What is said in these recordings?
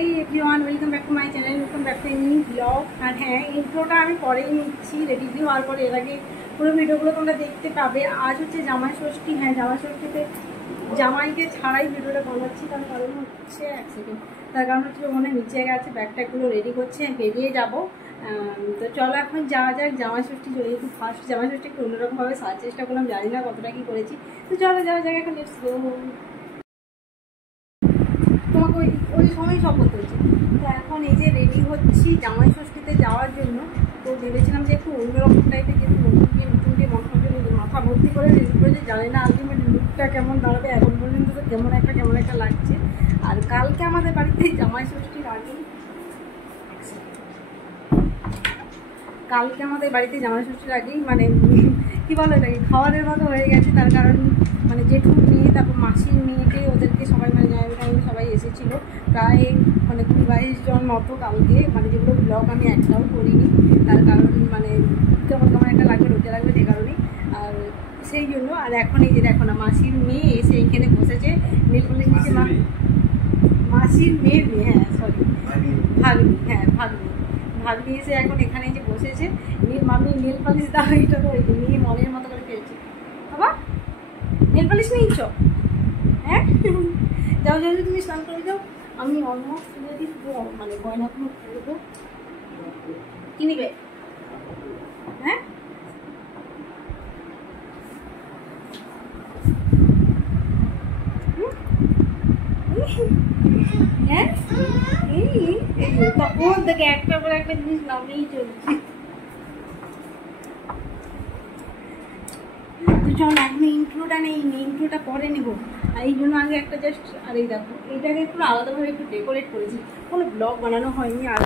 Hey everyone, welcome back to my channel, welcome back to new blog. আর হ্যাঁ, ইন্ট্রোটা আমি পরেই নিচ্ছি, রেডি হওয়ার পরে এর আগে পুরো ভিডিওগুলো তোমরা দেখতে পাবে। আজ হচ্ছে জামাই ষষ্ঠী। হ্যাঁ, জামাই ষষ্ঠীতে জামাইকে ছাড়াই ভিডিওটা বানাচ্ছি, তার কারণ হচ্ছে এক সেকেন্ড, তার কারণ হচ্ছে মনে নিচে গেছে, ব্যাগটাগুলো রেডি করছে, বেরিয়ে যাব। তো চলো এখন যাওয়া যাক। জামাই ষষ্ঠী যেহেতু ফার্স্ট জামাই ষষ্ঠী, একটু অন্যরকমভাবে সাজার চেষ্টা করলাম, জানি না কতটা কী করেছি। তো চলো যাওয়া যাক এখন। তোমাকে ওই ওই সময় সব করতে হচ্ছে। তো এখন এই যে রেডি হচ্ছি জামাই ষষ্ঠীতে যাওয়ার জন্য। তো ভেবেছিলাম যে একটু অন্যরকম টাইপের, যেহেতু নতুন দিয়ে মাথা ভর্তি করে রেডি করেছে, জানি না আলটিমেট লুকটা কেমন দাঁড়াবে। এখন পর্যন্ত তো কেমন একটা লাগছে। আর কালকে আমাদের বাড়িতে জামাই ষষ্ঠীর আগেই মানে কী বলে এটাকে, খাওয়ারের মতো হয়ে গেছে। তার কারণ মানে জেঠুর মেয়ে, তারপর মাসির মেয়েকে, ওদেরকে সবাই মানে জামাই সবাই এসেছিলো, প্রায় মানে 20-22 জন মতো কালকে। মানে যেগুলো ব্লগ আমি একটাও করিনি, তার কারণ মানে কেমন একটা লাগবে, লজ্জা লাগবে, যে কারণেই। আর সেই জন্য আর এখন এই যে দেখো না, মাসির মেয়ে এসে এইখানে বসেছে, নীলপল্লি নিচে মাসির মেয়ের মেয়ে, হ্যাঁ সরি, ভাগ্নি এসে এখন এখানে যে বসেছে। মামি নীল পালিশ দাও, এটা তো ওই মেয়ে মনের মতো করে খেলছে। বাবা নীল পালিশ নিয়েছ? হ্যাঁ, যাও তুমি স্নান করে যাও। আমি অলমোস্ট তুলে দিই, মানে গয়নাগুলো করবো। কি নিবে? হ্যাঁ, হ্যাঁ, তখন থেকে একটার পর একটা জিনিস নামেই চলছে। তো চল, এখন ইন্ট্রোটা নেই, ইন্ট্রোটা পরে নেব। আর এই জন্য আগে একটা জাস্ট, আর এই দেখো এইটাকে একটু আলাদাভাবে একটু ডেকোরেট করেছি। কোনো ব্লগ বানানো হয়নি। আর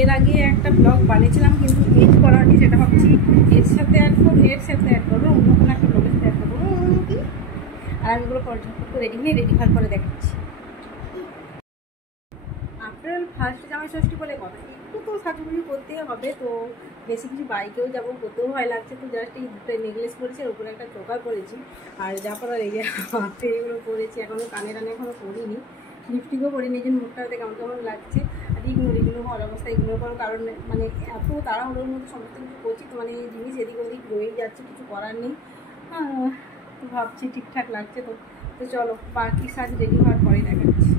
এর আগে একটা ব্লগ বানিয়েছিলাম, কিন্তু এড করা হয়নি। সেটা ভাবছি এর সাথে অ্যাড করবো, অন্য কোনো একটা ব্লগের সাথে অ্যাড করবো। আর আমি ওগুলো রেডি হওয়ার পরে দেখাচ্ছি। আফটার ফার্স্ট জামাই ষষ্ঠী বলে কথা, একটু তো সাজুগুজি করতেই হবে। তো বেশি কিছু বাইকেও যাবো, করতেও ভয় লাগছে। তো জাস্ট এই দুটো নেকলেস পরেছি, ওর উপরে একটা চোকার পরেছি, আর যা করার এই যে হাতে এগুলো পরেছি। এখনও কানে এখনও করিনি, লিপস্টিকও করিনি। এই জন্য মুখটা হাতে কেমন লাগছে। আর ইগনোর হওয়ার অবস্থা, ইগনোর করার কারণ মানে এত তাড়াহুড়োর মধ্যে সমস্ত কিছু করছি। তো মানে এই জিনিস এদিক ওদিক রয়েই যাচ্ছে, কিছু করার নেই। তো ভাবছি ঠিকঠাক লাগছে। তো চলো বাকি সাজ রেডি হওয়ার পরেই দেখাচ্ছি।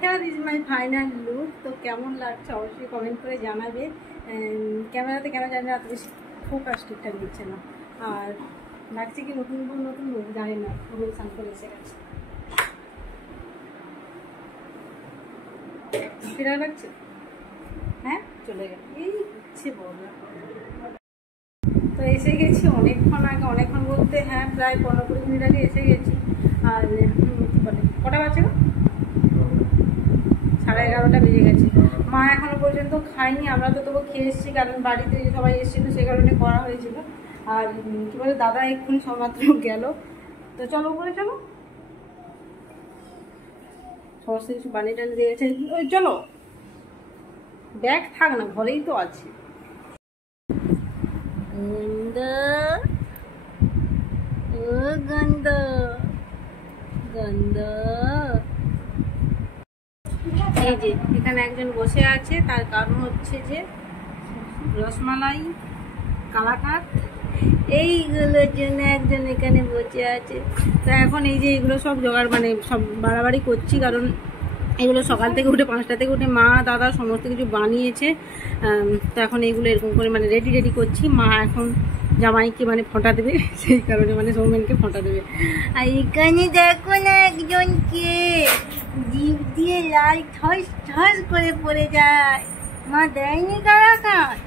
হ্যাঁ, দিস মাই ফাইনাল লুক। তো কেমন লাগছে অবশ্যই কমেন্ট করে জানাবে। ক্যামেরাতে কেন জানি না এত বেশি ফোকাস ঠিকঠাক দিচ্ছে না। আর লাগছে কি নতুন লুক, জানি না, পুরো স্নান করে এসে গেছে। সেটা লাগছে, হ্যাঁ চলে গেল, এই হচ্ছে বড়। তো এসে গেছি অনেকক্ষণ বলতে হ্যাঁ প্রায় 15-20 মিনিট আগে এসে গেছি। আর বলে কটা বাজে? 11:30 বেজে গেছে। মা এখনো পর্যন্ত খায়নি, আমরা তো তবু খেয়ে এসেছি, কারণ বাড়িতে সবাই এসেছিলো, সে কারণে করা হয়েছিল। আর কী বলে, দাদা এক্ষুনি সবমাত্র গেল। তো চলো উপরে, চলো সমস্ত কিছু বানিয়ে টানিয়ে দিয়ে গেছে। ওই চলো, ব্যাগ থাক না, ঘরেই তো আছে। গন্ধ এই যে এখানে একজন বসে আছে, তার কারণ হচ্ছে যে রসমালাই, কালাকাঁদ, এইগুলোর জন্য একজন এখানে বসে আছে। তো এখন এই যে এগুলো সব জোগাড় মানে সব বাড়াবাড়ি করছি, কারণ এগুলো সকাল থেকে উঠে 5টা থেকে উঠে মা দাদা সমস্ত কিছু বানিয়েছে। তো এখন এইগুলো এরকম করে মানে রেডি করছি। মা এখন জামাইকে মানে ফোঁটা দেবে, সেই কারণে মানে সৌমেনকে ফোঁটা দেবে। আর এখানে দেখো না একজনকে জিভ দিয়ে লাল ঠস করে পড়ে যায়। মা দেয়নি কালাকাঁদ,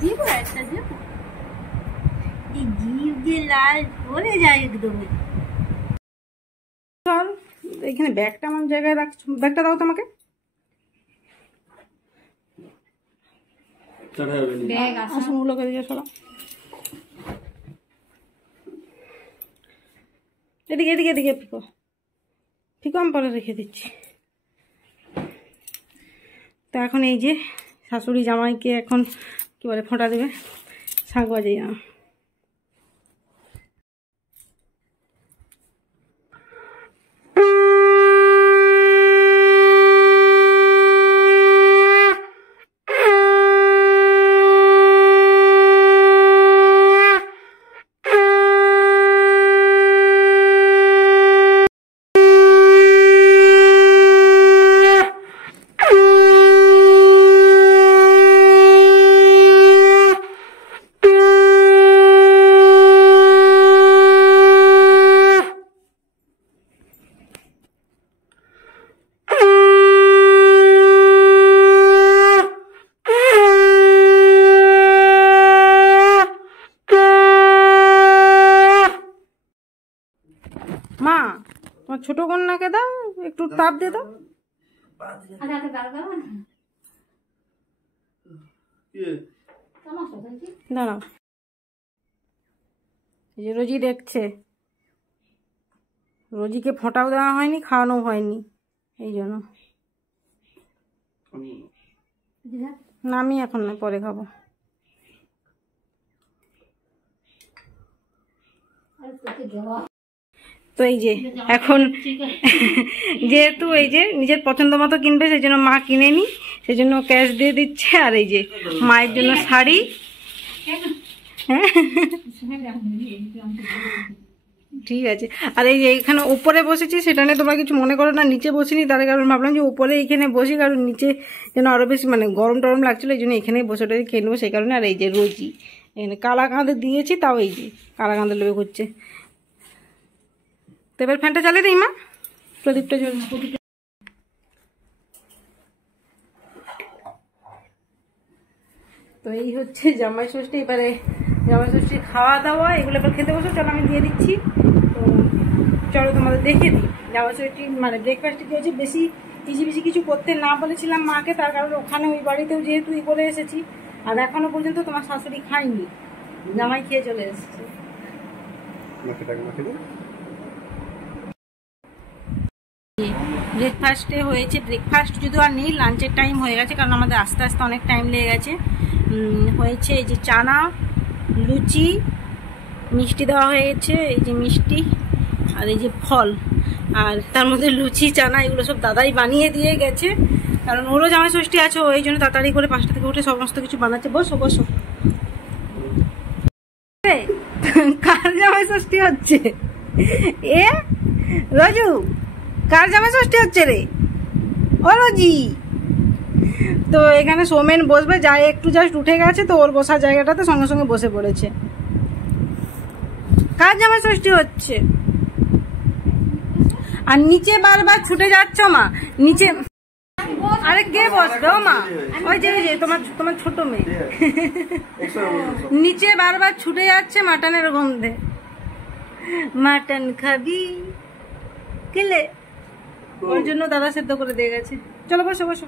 দিব একটা, দেবো। জিভ দিয়ে লাল পড়ে যায় একদম। চল এখানে ব্যাগটা আমার জায়গায় রাখছো, ব্যাগটা দাও তো আমাকে। আসনগুলোকে দিয়ে সরা, এদিকে ফিকো আমি পরে রেখে দিচ্ছি। তো এখন এই যে শাশুড়ি জামাইকে এখন কি বলে ফোঁটা দেবে, শাঁখ বাজিয়ে। ছোট কন্যাকে দাও, একটু তাপ দিয়ে দাও। দাঁড়াও, এই যে রোজি দেখছে, রোজিকে ফোঁটাও দেওয়া হয়নি, খাওয়ানো হয়নি, এই জন্য। না আমি এখন না, পরে খাবো। তো এই যে এখন যেহেতু এই যে নিজের পছন্দ মতো কিনবে, সেই জন্য মা কিনে নি, সেই জন্য ক্যাশ দিয়ে দিচ্ছে। আর এই যে মায়ের জন্য শাড়ি, ঠিক আছে। আর এই যে এখানে উপরে বসেছি, সেটা নিয়ে তোমরা কিছু মনে করো না, নিচে বসিনি, তার কারণ ভাবলাম যে উপরে এইখানে বসি, কারণ নিচে যেন আরো বেশি মানে গরম টরম লাগছিল, এই জন্য এখানেই বসে ওটাই খেয়ে নেবো, সেই কারণে। আর এই যে রোজি এখানে কালা কাঁদে দিয়েছি, তাও এই যে কালা কাঁদে লেবে করছে। তো এবার ফ্যানটা চালিয়ে দিই মা, প্রদীপটা জ্বলছে। তো এই হচ্ছে জামাই ষষ্ঠী। এবারে জামাই ষষ্ঠীর খাওয়া দাওয়া এগুলো এবার খেতে বসো, চলো আমি দিয়ে দিচ্ছি। তো চলো তোমাদের দেখে দিই জামাই ষষ্ঠী মানে ব্রেকফাস্টে কি হচ্ছে। বেশি বেশি কিছু করতে না বলেছিলাম মাকে, তার কারণ ওখানে ওই বাড়িতেও যেহেতু ই করে এসেছি, আর এখনো পর্যন্ত তোমার শাশুড়ি খায়নি, জামাই খেয়ে চলে এসেছে। ব্রেকফাস্টে হয়েছে, ব্রেকফাস্ট যদি আর নেই, লাঞ্চের টাইম হয়ে গেছে, কারণ আমাদের আস্তে আস্তে অনেক টাইম লেগে গেছে। হয়েছে এই যে চানা, লুচি, মিষ্টি দেওয়া হয়েছে, এই যে মিষ্টি, আর এই যে ফল। আর তার মধ্যে লুচি চানা এগুলো সব দাদাই বানিয়ে দিয়ে গেছে, কারণ ওরও জামাই ষষ্ঠী আছে, ওই জন্য তাড়াতাড়ি করে 5টা থেকে উঠে সমস্ত কিছু বানাচ্ছে। বসো বসো। কার জামাই ষষ্ঠী হচ্ছে এ রজু? কার জামাই ষষ্ঠী হচ্ছে রে ও রোজি? তো এখানে সোমেন বসবে, যাই একটু জাস্ট উঠে গেছে, তো ওর বসার জায়গাটাতে সঙ্গে সঙ্গে বসে পড়েছে। কার জামাই ষষ্ঠী হচ্ছে? আর নিচে বারবার ছুটে যাচ্ছ মা, নিচে। আরে কে বসবে ও মা? ওই যে তোমার ছোট মেয়ে নিচে বারবার ছুটে যাচ্ছে মাটনের গন্ধে। মাটন খাবি কেলে? ওর জন্য দাদা সেদ্ধ করে দিয়ে গেছে। চলো বসো বসো।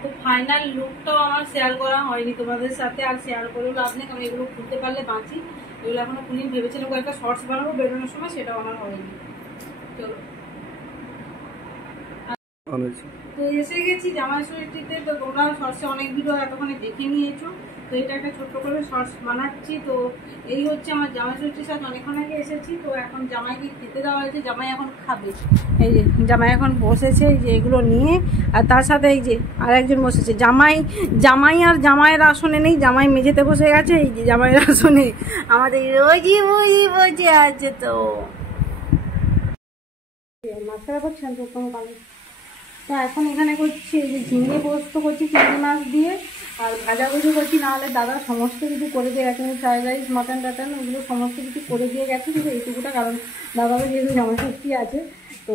তো ফাইনাল লুকটাও আমার শেয়ার করা হয়নি তোমাদের সাথে, আর শেয়ার করেও লাভ নেই, কারণ এগুলো খুলতে পারলে বাঁচি। এগুলো এখনো খুলিনি, ভেবেছিলাম একটা শর্টস বানাবো বেরোনোর সময়, সেটাও আমার হয়নি। চলো, তো এসে গেছি জামাই ষষ্ঠীতে। তো তোমরা শর্টসে অনেক ভিডিও এতক্ষণে দেখে নিয়েছো, তো এটা একটা ছোট্ট করে শর্টস বানাচ্ছি। তো এই হচ্ছে আমার জামাই ষষ্ঠীর সাথে অনেকক্ষণ আগে এসেছি। তো এখন জামাইকে খেতে দেওয়া হয়েছে, জামাই এখন খাবে। এই যে জামাই এখন বসেছে এই যে এগুলো নিয়ে, আর তার সাথে এই যে আর একজন বসেছে। জামাই আর জামাইয়ের আসনে নেই, জামাই মেঝেতে বসে গেছে। এই যে জামাইয়ের আসনে আমাদের রোজি বুঝি বসে আছে। তো মাছটা করছেন তো কোনো কারণে। তো এখন এখানে করছি এই যে ঝিঙে পোস্ত করছি চিংড়ি মাছ দিয়ে, আর ভাজাভুজি করছি। নাহলে দাদা সমস্ত কিছু করে দিয়ে গেছে, ফ্রাইড রাইস মাটন টাটন ওগুলো সমস্ত কিছু করে দিয়ে গেছে, কিন্তু এইটুকুটা কারণ দাদারও যেহেতু জামাই ষষ্ঠী আছে, তো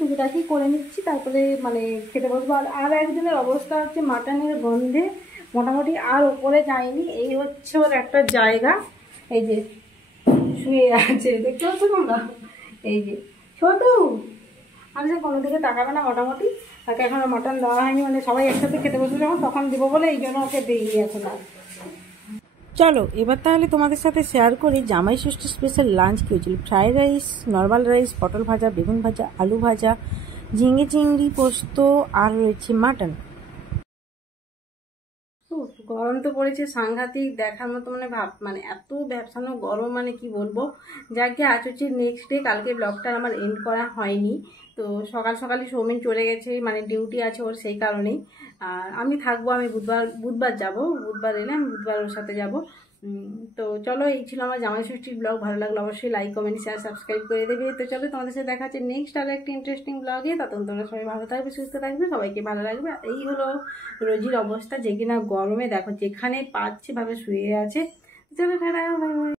টুকুটাকেই করে নিচ্ছি, তারপরে মানে খেতে বসবো। আর একজনের অবস্থা হচ্ছে মাটনের গন্ধে মোটামুটি আর ওপরে যায়নি। এই হচ্ছে ওর একটা জায়গা, এই যে শুয়ে আছে, দেখতে পাচ্ছ তোমরা? এই যে ছোটু আর সে কোনো দিকে তাকাবে না মোটামুটি। তাকে এখন মটন দেওয়া হয়নি, মানে সবাই একসাথে খেতে বসবে যখন তখন দেবো বলে এই জন্য ওকে দিইনি এখন আর। চলো এবার তাহলে তোমাদের সাথে শেয়ার করি জামাই ষষ্ঠী স্পেশাল লাঞ্চ কী হয়েছিল। ফ্রাইড রাইস, নর্মাল রাইস, পটল ভাজা, বেগুন ভাজা, আলু ভাজা, ঝিঙে চিংড়ি পোস্ত, আর রয়েছে মাটন। গরম তো পড়েছে সাংঘাতিক, দেখার মতো মানে এত ব্যবসানো গরম, মানে কি বলবো। যাকে আজ হচ্ছে নেক্সট ডে, কালকে ব্লগটা আমার এন্ড করা হয়নি। তো সকালই সৌমেন চলে গেছে, মানে ডিউটি আছে ওর, সেই কারণেই। আর আমি থাকবো, আমি বুধবার যাব, বুধবার এলে আমি বুধবার ওর সাথে যাব। তো চলো, এই ছিল আমার জামাই ষষ্ঠীর ব্লগ। ভালো লাগলো অবশ্যই লাইক কমেন্ট শেয়ার সাবস্ক্রাইব করে দেবে। তো চলো তোমাদের সাথে দেখা হচ্ছে নেক্সট আরো একটা ইন্টারেস্টিং ব্লগে। তখন তোমরা সবাই ভালো থাকবে, সুস্থ থাকবে, সবাইকে ভালো লাগবে। এই হলো রোজির অবস্থা, যে কিনা গরমে দেখো যেখানে পাচ্ছে ভাবে শুয়ে আছে। চলো টাটা, বাই বাই।